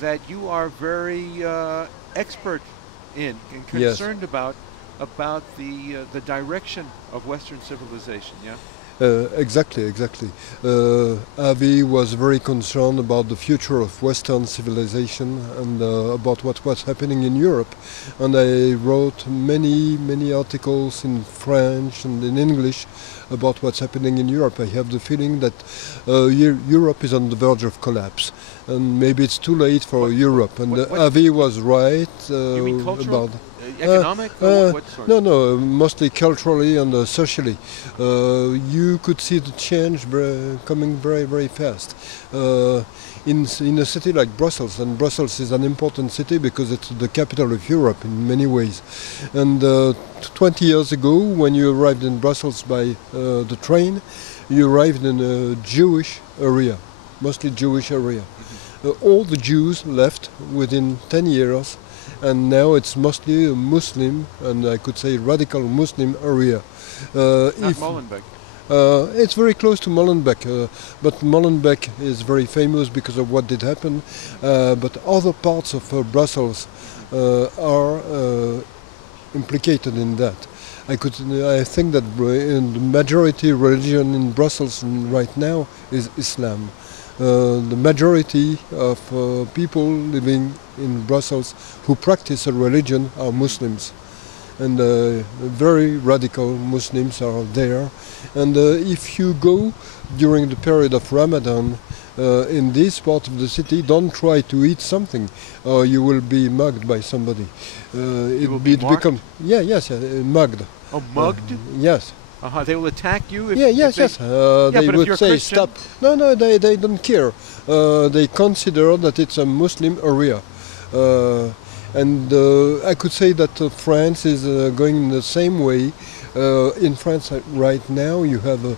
that you are very expert in and Yes. concerned about the direction of Western civilization. Yeah. Exactly. Avi was very concerned about the future of Western civilization and about what was happening in Europe. And I wrote many articles in French and in English about what's happening in Europe. I have the feeling that Europe is on the verge of collapse. And maybe it's too late for Europe. And Avi was right You mean cultural? about... Economic? Or what sort? No, mostly culturally and socially. You could see the change coming very fast. In a city like Brussels, and Brussels is an important city because it's the capital of Europe in many ways. And 20 years ago, when you arrived in Brussels by the train, you arrived in a Jewish area, mostly Jewish area. All the Jews left within 10 years, and now it's mostly a Muslim, and I could say radical Muslim area. Not Molenbeek. It's very close to Molenbeek, but Molenbeek is very famous because of what did happen. But other parts of Brussels are implicated in that. I think that the majority religion in Brussels right now is Islam. The majority of people living in Brussels who practice a religion are Muslims. And very radical Muslims are there. And if you go during the period of Ramadan in this part of the city, don't try to eat something, or you will be mugged by somebody. Mugged. Oh, mugged? Yes. They will attack you? They would say, Christian? stop. No, they don't care. They consider that it's a Muslim area. And I could say that France is going in the same way. In France right now you have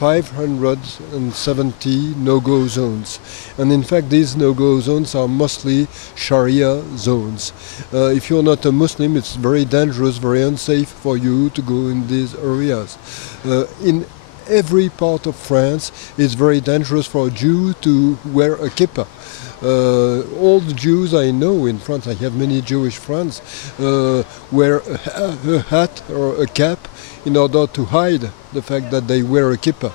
570 no-go zones. And in fact these no-go zones are mostly Sharia zones. If you're not a Muslim, it's very dangerous, very unsafe for you to go in these areas. In every part of France it's very dangerous for a Jew to wear a kippah. All the Jews I know in France, I have many Jewish friends, wear a hat or a cap in order to hide the fact that they wear a kippah.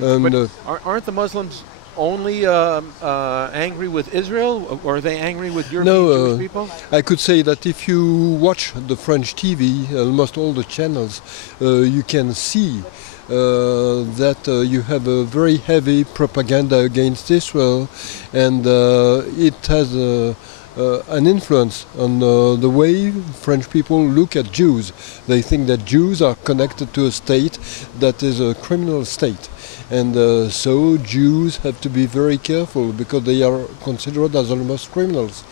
But aren't the Muslims only angry with Israel, or are they angry with European Jewish people? I could say that if you watch the French TV, almost all the channels, you can see that you have a very heavy propaganda against Israel, and it has an influence on the way French people look at Jews. They think that Jews are connected to a state that is a criminal state. And so Jews have to be very careful because they are considered as almost criminals.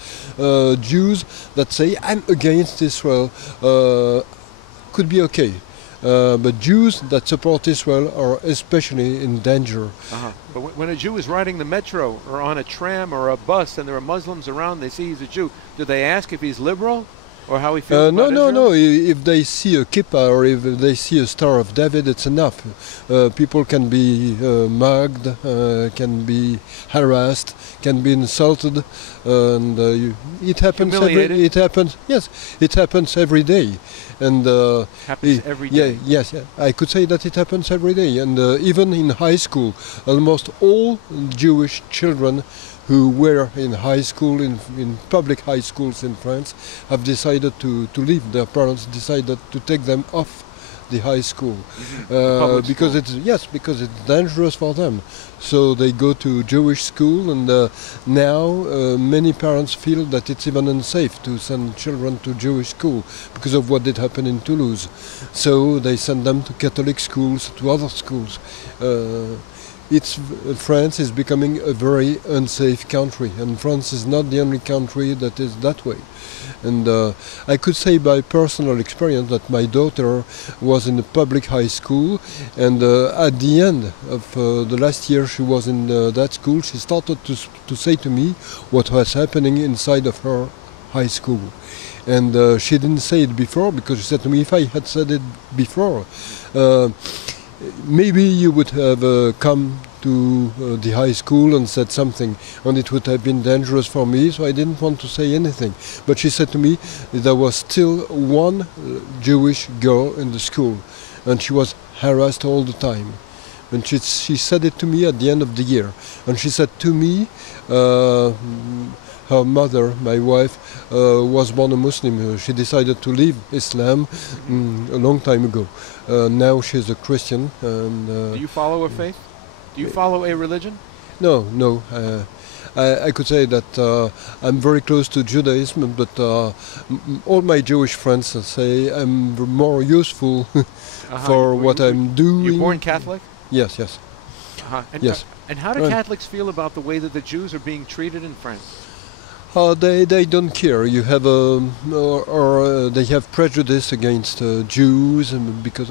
Jews that say, I'm against Israel, could be okay. But Jews that support Israel are especially in danger. But when a Jew is riding the metro or on a tram or a bus and there are Muslims around, they see he's a Jew, do they ask if he's liberal or how he feels about Israel? No. If they see a kippah or if they see a Star of David, it's enough. People can be mugged, can be harassed, can be insulted, and it happens. It happens every day. And happens every day. Yes, I could say that it happens every day. And even in high school, almost all Jewish children who were in high school, in public high schools in France, have decided to leave. Their parents decided to take them off the high school because it's dangerous for them. So they go to Jewish school, and now many parents feel that it's even unsafe to send children to Jewish school because of what did happen in Toulouse. So they send them to Catholic schools, to other schools. France is becoming a very unsafe country, and France is not the only country that is that way. And I could say by personal experience that my daughter was in a public high school, and at the end of the last year she was in that school, she started to say to me what was happening inside of her high school. And she didn't say it before because she said to me, if I had said it before, maybe you would have come to the high school and said something, and it would have been dangerous for me, so I didn't want to say anything. But she said to me there was still one Jewish girl in the school, and she was harassed all the time. And she said it to me at the end of the year. And she said to me, her mother, my wife, was born a Muslim. She decided to leave Islam a long time ago. Now she's a Christian. And, do you follow a faith? Do you follow a religion? No, no. I could say that I'm very close to Judaism, but all my Jewish friends say I'm more useful for what I'm doing. You're born Catholic? Yes, yes. And, yes. And how do Catholics feel about the way that the Jews are being treated in France? They don't care. You have they have prejudice against Jews, because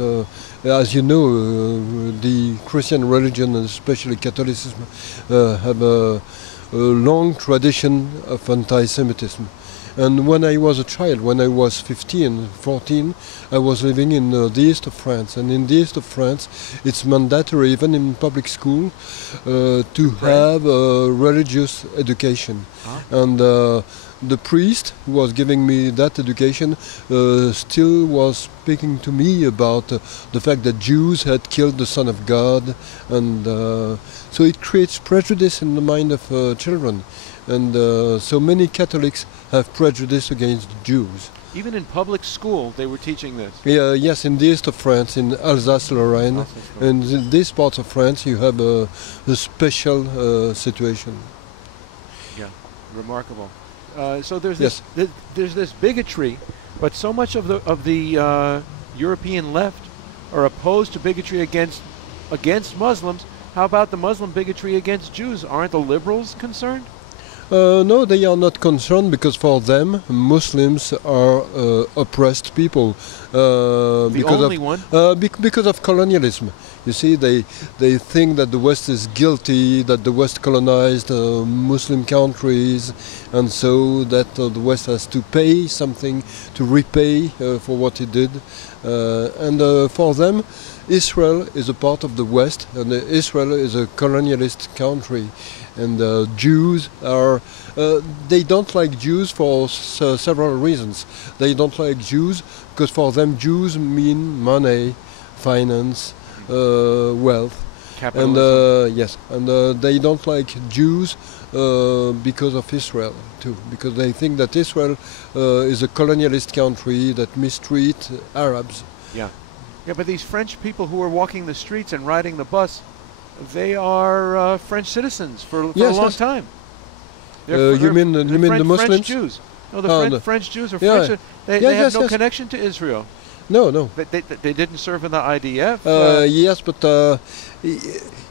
as you know, the Christian religion, and especially Catholicism, have a long tradition of anti-Semitism. And when I was a child, when I was 15, 14, I was living in the east of France. And in the east of France, it's mandatory, even in public school, to have religious education. And the priest who was giving me that education still was speaking to me about the fact that Jews had killed the Son of God. And so it creates prejudice in the mind of children. And so many Catholics have prejudice against Jews. Even in public school, they were teaching this? Yes, in the east of France, in Alsace-Lorraine. And in these parts of France, you have a special situation. Yeah, remarkable. So there's this bigotry, but so much of the European left are opposed to bigotry against Muslims. How about the Muslim bigotry against Jews? Aren't the liberals concerned? No, they are not concerned, because for them Muslims are oppressed people. Because of colonialism. You see, they think that the West is guilty, that the West colonized Muslim countries, and so that the West has to pay something to repay for what it did. And for them, Israel is a part of the West, and Israel is a colonialist country. And Jews are, they don't like Jews for several reasons. They don't like Jews because for them Jews mean money, finance, wealth. Capitalism. And they don't like Jews because of Israel too, because they think that Israel is a colonialist country that mistreats Arabs. Yeah, but these French people who are walking the streets and riding the bus, they are French citizens for a long time. You mean the Muslims? French Jews. No, the French Jews are French. They have no connection to Israel. No. They didn't serve in the IDF. Yes, but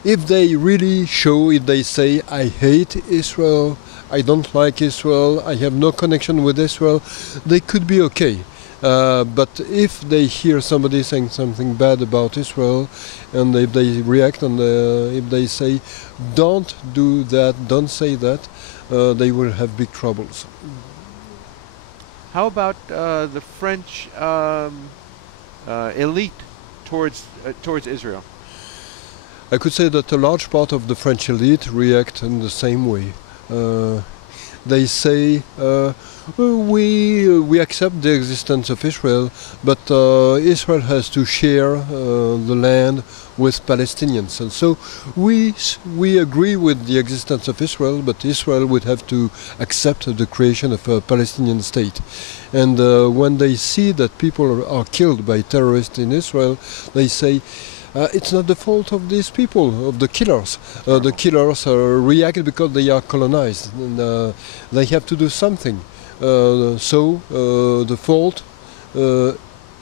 if they really show, if they say, I hate Israel, I don't like Israel, I have no connection with Israel, they could be okay. But if they hear somebody saying something bad about Israel, and if they react, and if they say, don't do that, don't say that, they will have big troubles. How about the French elite towards Israel? I could say that a large part of the French elite react in the same way. They say, we accept the existence of Israel, but Israel has to share the land with Palestinians. And so we agree with the existence of Israel, but Israel would have to accept the creation of a Palestinian state. And when they see that people are killed by terrorists in Israel, they say, it's not the fault of these people, of the killers. The killers react because they are colonized, and they have to do something. So the fault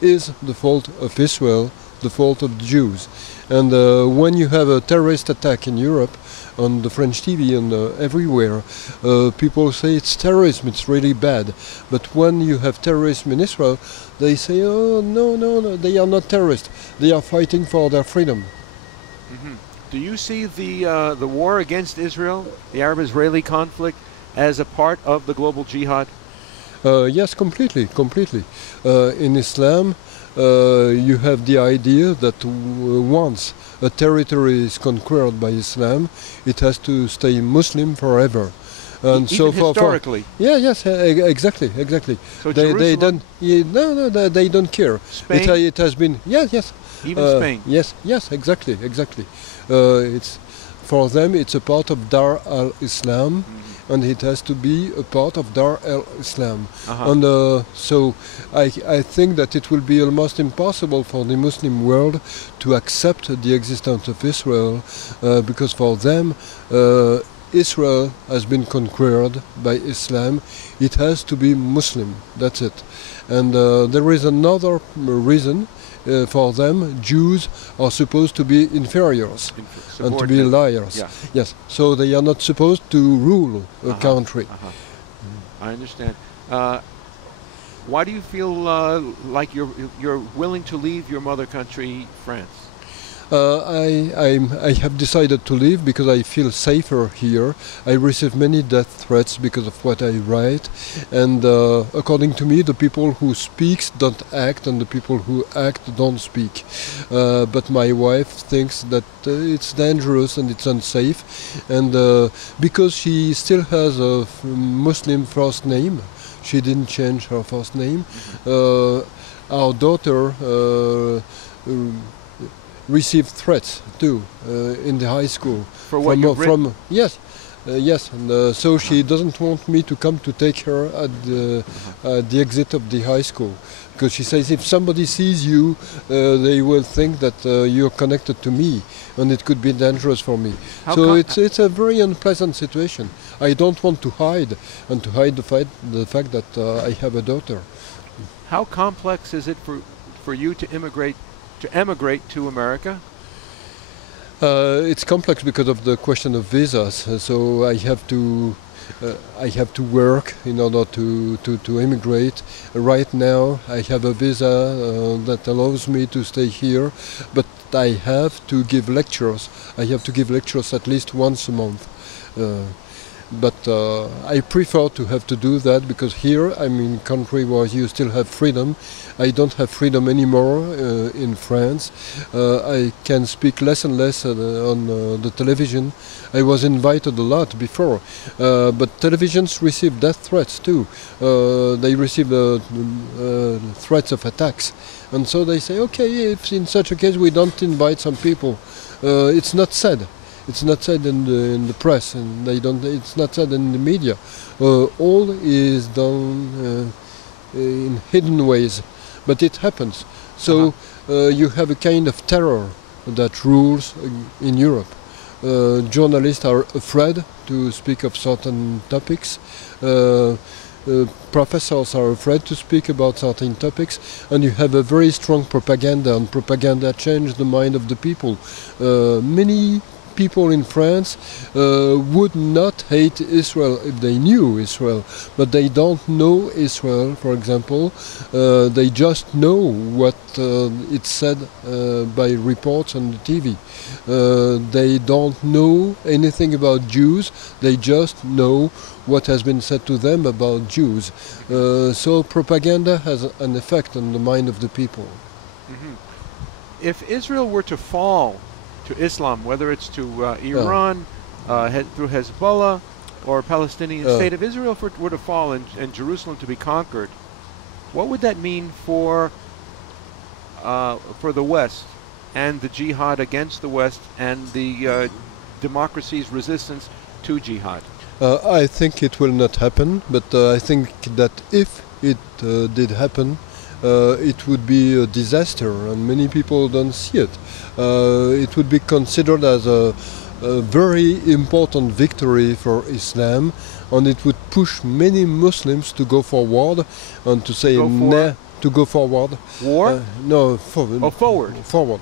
is the fault of Israel, the fault of the Jews. And when you have a terrorist attack in Europe, on the French TV and everywhere, people say it's terrorism, it's really bad. But when you have terrorism in Israel, they say, oh, no, they are not terrorists. They are fighting for their freedom. Mm-hmm. Do you see the war against Israel, the Arab-Israeli conflict, as a part of the global jihad? Yes, completely. In Islam, you have the idea that once a territory is conquered by Islam, it has to stay Muslim forever. And even so historically. Exactly. So They don't. They don't care. Spain? It has been. Yes. Even Spain. Yes. Exactly. It's for them. It's a part of Dar al-Islam, and it has to be a part of Dar al-Islam. And so I think that it will be almost impossible for the Muslim world to accept the existence of Israel, because for them Israel has been conquered by Islam. It has to be Muslim. That's it. And there is another reason. For them, Jews are supposed to be inferiors and to be liars. Yeah. Yes, so they are not supposed to rule a country. I understand. Why do you feel like you're willing to leave your mother country, France? I have decided to leave because I feel safer here. I receive many death threats because of what I write, and according to me, the people who speak don't act, and the people who act don't speak. But my wife thinks that it's dangerous and it's unsafe, and because she still has a Muslim first name, she didn't change her first name. Our daughter received threats too in the high school. For what you've written? Yes, and so she doesn't want me to come to take her at the exit of the high school, because she says if somebody sees you, they will think that you're connected to me, and it could be dangerous for me. So it's a very unpleasant situation. I don't want to hide, and to hide the fact that I have a daughter. How complex is it for you to emigrate to America? It's complex because of the question of visas. So I have to work in order to immigrate. Right now I have a visa that allows me to stay here, but I have to give lectures. I have to give lectures at least once a month. But I prefer to have to do that, because here I'm in a country where you still have freedom. I don't have freedom anymore in France. I can speak less and less on the television. I was invited a lot before, but televisions receive death threats too. They receive threats of attacks, and so they say, okay, if in such a case we don't invite some people. It's not said. It's not said in the press, and it's not said in the media. All is done in hidden ways, but it happens. So you have a kind of terror that rules in Europe. Journalists are afraid to speak of certain topics. Professors are afraid to speak about certain topics, and you have a very strong propaganda, and propaganda changed the mind of the people. Many people in France would not hate Israel if they knew Israel, but they don't know Israel, for example. They just know what it's said by reports on the TV. They don't know anything about Jews, they just know what has been said to them about Jews. So propaganda has an effect on the mind of the people. If Israel were to fall to Islam, whether it's to Iran, through Hezbollah, or Palestinian state, if Israel were to fall and Jerusalem to be conquered, what would that mean for the West and the jihad against the West and the democracy's resistance to jihad? I think it will not happen, but I think that if it did happen, it would be a disaster, and many people don't see it. It would be considered as a very important victory for Islam, and it would push many Muslims to go forward and to say to go forward. War? No, forward. Forward.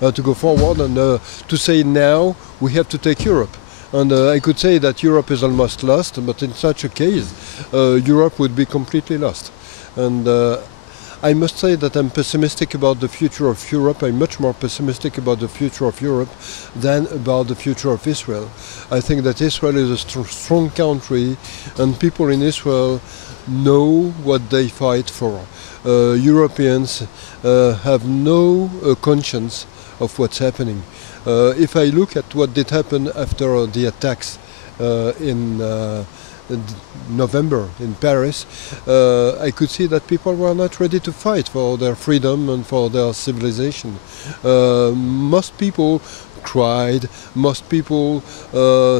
To go forward and to say now we have to take Europe. And I could say that Europe is almost lost, but in such a case, Europe would be completely lost. And I must say that I'm pessimistic about the future of Europe. I'm much more pessimistic about the future of Europe than about the future of Israel. I think that Israel is a strong country, and people in Israel know what they fight for. Europeans have no conscience of what's happening. If I look at what did happen after the attacks in November in Paris, I could see that people were not ready to fight for their freedom and for their civilization. Most people cried, most people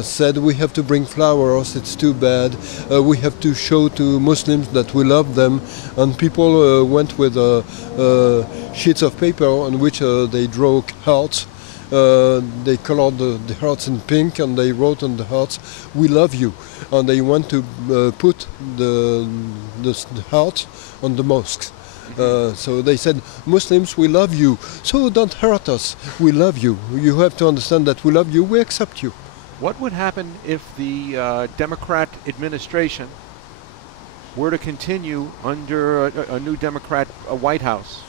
said we have to bring flowers, it's too bad, we have to show to Muslims that we love them, and people went with sheets of paper on which they drew hearts. They colored the hearts in pink and they wrote on the hearts, "We love you," and they want to put the heart on the mosques. So they said, "Muslims, we love you, so don't hurt us. We love you. You have to understand that we love you. We accept you." What would happen if the Democrat administration were to continue under a new Democrat White House?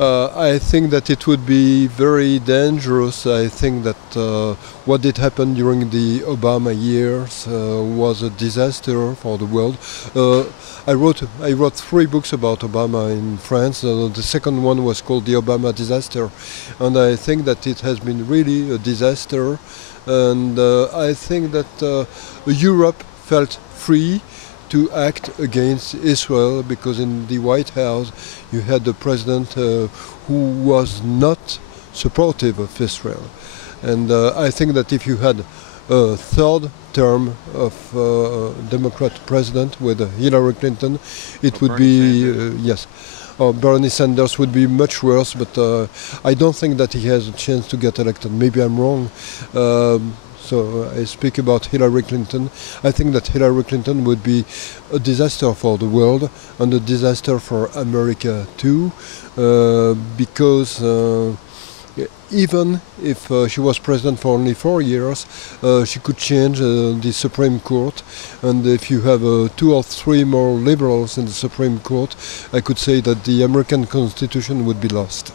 I think that it would be very dangerous. I think that what did happen during the Obama years was a disaster for the world. I wrote 3 books about Obama in France. The second one was called The Obama Disaster, and I think that it has been really a disaster. And I think that Europe felt free to act against Israel, because in the White House you had the president who was not supportive of Israel. And I think that if you had a third term of Democrat president with Hillary Clinton, it would be, yes, Bernie Sanders would be much worse, but I don't think that he has a chance to get elected. Maybe I'm wrong. So I speak about Hillary Clinton. I think that Hillary Clinton would be a disaster for the world and a disaster for America too, because even if she was president for only 4 years, she could change the Supreme Court, and if you have 2 or 3 more liberals in the Supreme Court, I could say that the American Constitution would be lost.